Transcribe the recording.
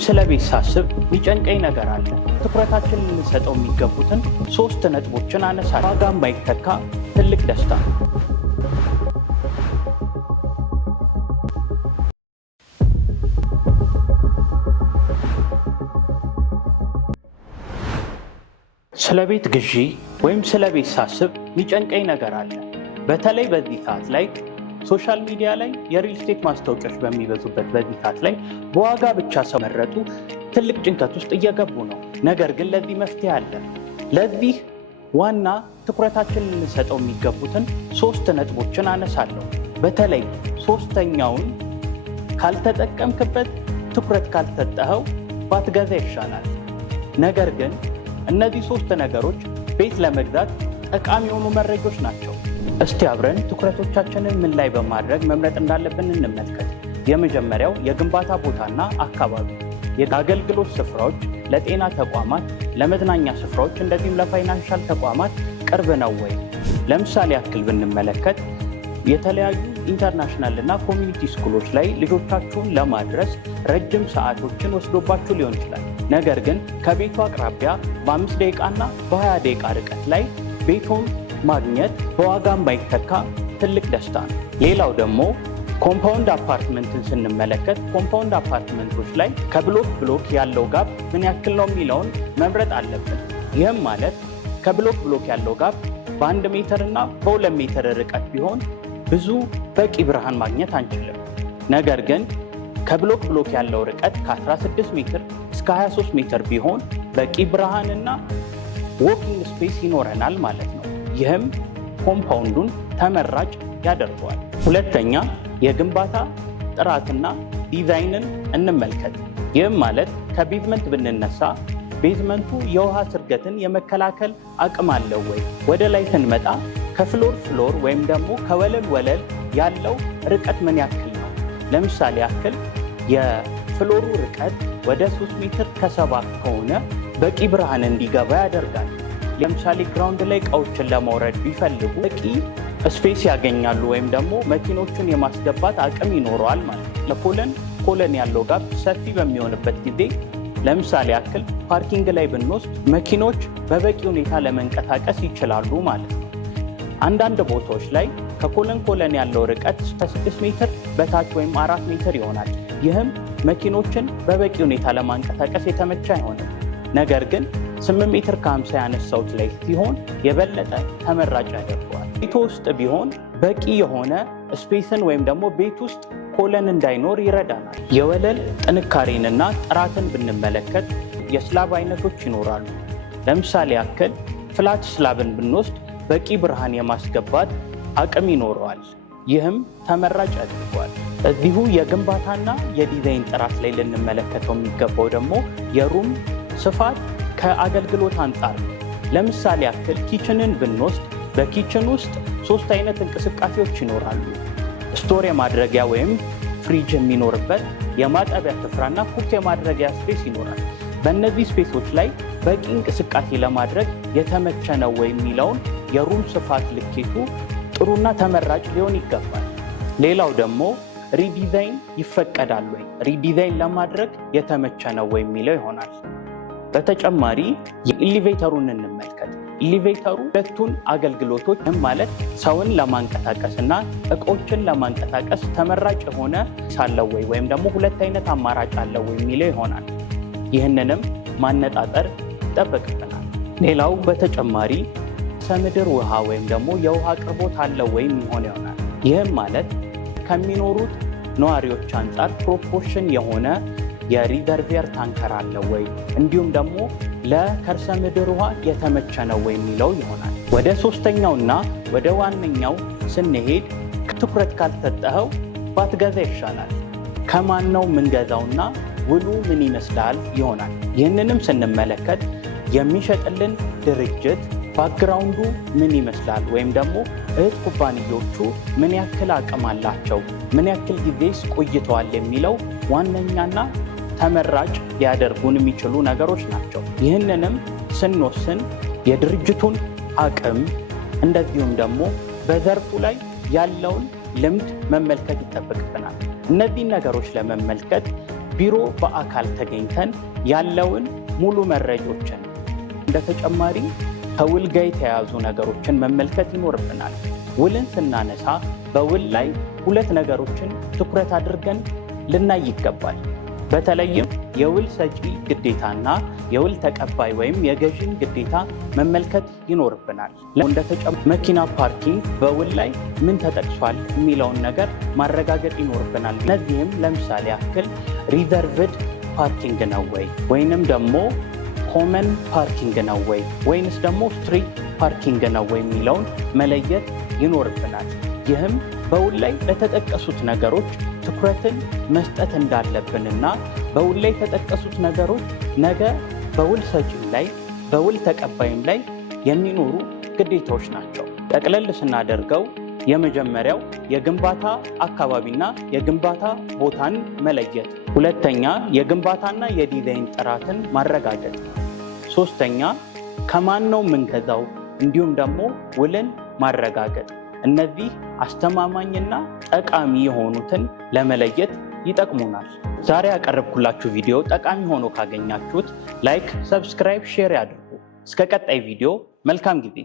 ስለቤት ሳስብ የሚጨንቀኝ ነገር አለ። ትኩረታችንን ልንሰጠው የሚገቡትን 3 ነጥቦችን አነሳለሁ። ዋጋ የማይተካ ትልቅ ደስታ። ስለ ቤት ግዢ ወይም ስለ ቤት ሳስብ የሚጨንቀኝ ነገር አለ። በተለይ በዚህ ሰዓት ላይ ሶሻል ሚዲያ ላይ የሪል ስቴት ማስታወቂያዎች በሚበዙበት በዚህ ሰዓት ላይ በዋጋ ብቻ ሰው መረጡ ትልቅ ጭንቀት ውስጥ እየገቡ ነው። ነገር ግን ለዚህ መፍትሄ አለ። ለዚህ ዋና ትኩረታችንን ልንሰጠው የሚገቡትን 3 ነጥቦችን አነሳለሁ። በተለይ 3ኛውን ካልተጠቀምክበት፣ ትኩረት ካልሰጠኸው ባትገዛ ይሻላል። ነገር ግን እነዚህ 3 ነገሮች ቤት ለመግዛት ጠቃሚ የሆኑ መረጃዎች ናቸው። እስቲ አብረን ትኩረቶቻችንን ምን ላይ በማድረግ መምረጥ እንዳለብን እንመልከት። የመጀመሪያው የግንባታ ቦታና አካባቢ፣ የአገልግሎት ስፍራዎች ለጤና ተቋማት፣ ለመዝናኛ ስፍራዎች እንደዚሁም ለፋይናንሻል ተቋማት ቅርብ ነው ወይ? ለምሳሌ ያክል ብንመለከት የተለያዩ ኢንተርናሽናል እና ኮሚኒቲ ስኩሎች ላይ ልጆቻችሁን ለማድረስ ረጅም ሰዓቶችን ወስዶባችሁ ሊሆን ይችላል። ነገር ግን ከቤቱ አቅራቢያ በ5 ደቂቃና በ20 ደቂቃ ርቀት ላይ ቤቱን ማግኘት በዋጋ የማይተካ ትልቅ ደስታ ነው። ሌላው ደግሞ ኮምፓውንድ አፓርትመንትን ስንመለከት ኮምፓውንድ አፓርትመንቶች ላይ ከብሎክ ብሎክ ያለው ጋፕ ምን ያክል ነው የሚለውን መምረጥ አለብን። ይህም ማለት ከብሎክ ብሎክ ያለው ጋፕ በ1 ሜትር እና በ2 ሜትር ርቀት ቢሆን ብዙ በቂ ብርሃን ማግኘት አንችልም። ነገር ግን ከብሎክ ብሎክ ያለው ርቀት ከ16 ሜትር እስከ 23 ሜትር ቢሆን በቂ ብርሃንና ዎኪንግ ስፔስ ይኖረናል ማለት ነው። ይህም ኮምፓውንዱን ተመራጭ ያደርገዋል። ሁለተኛ የግንባታ ጥራትና ዲዛይንን እንመልከት። ይህም ማለት ከቤዝመንት ብንነሳ ቤዝመንቱ የውሃ ስርገትን የመከላከል አቅም አለው ወይ? ወደ ላይ ስንመጣ ከፍሎር ፍሎር ወይም ደግሞ ከወለል ወለል ያለው ርቀት ምን ያክል ነው? ለምሳሌ ያክል የፍሎሩ ርቀት ወደ 3 ሜትር ከ7 ከሆነ በቂ ብርሃን እንዲገባ ያደርጋል። ለምሳሌ ግራውንድ ላይ እቃዎችን ለማውረድ ቢፈልጉ በቂ ስፔስ ያገኛሉ ወይም ደግሞ መኪኖቹን የማስገባት አቅም ይኖረዋል ማለት ነው። ለኮለን ያለው ጋፕ ሰፊ በሚሆንበት ጊዜ ለምሳሌ ያክል ፓርኪንግ ላይ ብንወስድ መኪኖች በበቂ ሁኔታ ለመንቀሳቀስ ይችላሉ ማለት ነው። አንዳንድ ቦታዎች ላይ ከኮለን ያለው ርቀት እስከ 6 ሜትር በታች ወይም 4 ሜትር ይሆናል። ይህም መኪኖችን በበቂ ሁኔታ ለማንቀሳቀስ የተመቸ አይሆንም። ነገር ግን 8 ሜትር ከ50 ያነሳውት ላይ ሲሆን የበለጠ ተመራጭ ያደርገዋል። ቤት ውስጥ ቢሆን በቂ የሆነ ስፔስን ወይም ደግሞ ቤት ውስጥ ኮለን እንዳይኖር ይረዳናል። የወለል ጥንካሬንና ጥራትን ብንመለከት የስላብ አይነቶች ይኖራሉ። ለምሳሌ ያክል ፍላት ስላብን ብንወስድ በቂ ብርሃን የማስገባት አቅም ይኖረዋል። ይህም ተመራጭ ያደርገዋል። እዚሁ የግንባታና የዲዛይን ጥራት ላይ ልንመለከተው የሚገባው ደግሞ የሩም ስፋት ከአገልግሎት አንጻር ነው። ለምሳሌ ያክል ኪችንን ብንወስድ በኪችን ውስጥ 3 አይነት እንቅስቃሴዎች ይኖራሉ። ስቶር የማድረጊያ ወይም ፍሪጅ የሚኖርበት፣ የማጠቢያ ስፍራና ኩክ የማድረጊያ ስፔስ ይኖራል። በእነዚህ ስፔሶች ላይ በቂ እንቅስቃሴ ለማድረግ የተመቸ ነው ወይ የሚለውን የሩም ስፋት ልኬቱ ጥሩና ተመራጭ ሊሆን ይገባል። ሌላው ደግሞ ሪዲዛይን ይፈቀዳል ወይ፣ ሪዲዛይን ለማድረግ የተመቸ ነው ወይ የሚለው ይሆናል። በተጨማሪ የኢሊቬተሩን እንመልከት። ኢሊቬተሩ 2ቱን አገልግሎቶች ማለት ሰውን ለማንቀሳቀስ እና እቃዎችን ለማንቀሳቀስ ተመራጭ የሆነ ሳለው ወይ ወይም ደግሞ 2 አይነት አማራጭ አለው ወይ የሚለው ይሆናል። ይህንንም ማነጣጠር ይጠበቅብናል። ሌላው በተጨማሪ ከምድር ውሃ ወይም ደግሞ የውሃ አቅርቦት አለው ወይ የሚሆን ይሆናል። ይህም ማለት ከሚኖሩት ነዋሪዎች አንጻር ፕሮፖርሽን የሆነ የሪዘርቪየር ታንከር አለው ወይ፣ እንዲሁም ደግሞ ለከርሰ ምድር ውሃ የተመቸ ነው ወይ የሚለው ይሆናል። ወደ 3ኛውና ወደ ዋነኛው ስንሄድ ትኩረት ካልሰጠኸው ባትገዛ ይሻላል። ከማን ነው የምንገዛውና ውሉ ምን ይመስላል ይሆናል። ይህንንም ስንመለከት የሚሸጥልን ድርጅት ባክግራውንዱ ምን ይመስላል ወይም ደግሞ እህት ኩባንያዎቹ ምን ያክል አቅም አላቸው፣ ምን ያክል ጊዜስ ቆይተዋል የሚለው ዋነኛና ተመራጭ ሊያደርጉን የሚችሉ ነገሮች ናቸው። ይህንንም ስንወስን የድርጅቱን አቅም እንደዚሁም ደግሞ በዘርፉ ላይ ያለውን ልምድ መመልከት ይጠበቅብናል። እነዚህን ነገሮች ለመመልከት ቢሮ በአካል ተገኝተን ያለውን ሙሉ መረጃዎችን እንደ ተጨማሪ ከውል ጋር የተያያዙ ነገሮችን መመልከት ይኖርብናል። ውልን ስናነሳ በውል ላይ ሁለት ነገሮችን ትኩረት አድርገን ልናይ ይገባል። በተለይም የውል ሰጪ ግዴታና የውል ተቀባይ ወይም የገዢን ግዴታ መመልከት ይኖርብናል። እንደ ተጨማሪ መኪና ፓርኪንግ በውል ላይ ምን ተጠቅሷል የሚለውን ነገር ማረጋገጥ ይኖርብናል። እነዚህም ለምሳሌ ያክል ሪዘርቭድ ፓርኪንግ ነው ወይ ወይንም ደግሞ ኮመን ፓርኪንግ ነው ወይ ወይንስ ደግሞ ስትሪት ፓርኪንግ ነው ወይ የሚለውን መለየት ይኖርብናል። ይህም በውል ላይ ለተጠቀሱት ነገሮች ትኩረትን መስጠት እንዳለብንና በውል ላይ የተጠቀሱት ነገሮች ነገ በውል ሰጪም ላይ በውል ተቀባይም ላይ የሚኖሩ ግዴታዎች ናቸው። ጠቅለል ስናደርገው የመጀመሪያው የግንባታ አካባቢና የግንባታ ቦታን መለየት፣ ሁለተኛ የግንባታና የዲዛይን ጥራትን ማረጋገጥ፣ ሶስተኛ ከማን ነው የምንገዛው እንዲሁም ደግሞ ውልን ማረጋገጥ። እነዚህ አስተማማኝና ጠቃሚ የሆኑትን ለመለየት ይጠቅሙናል። ዛሬ ያቀረብኩላችሁ ቪዲዮ ጠቃሚ ሆኖ ካገኛችሁት ላይክ፣ ሰብስክራይብ፣ ሼር ያድርጉ። እስከ ቀጣይ ቪዲዮ መልካም ጊዜ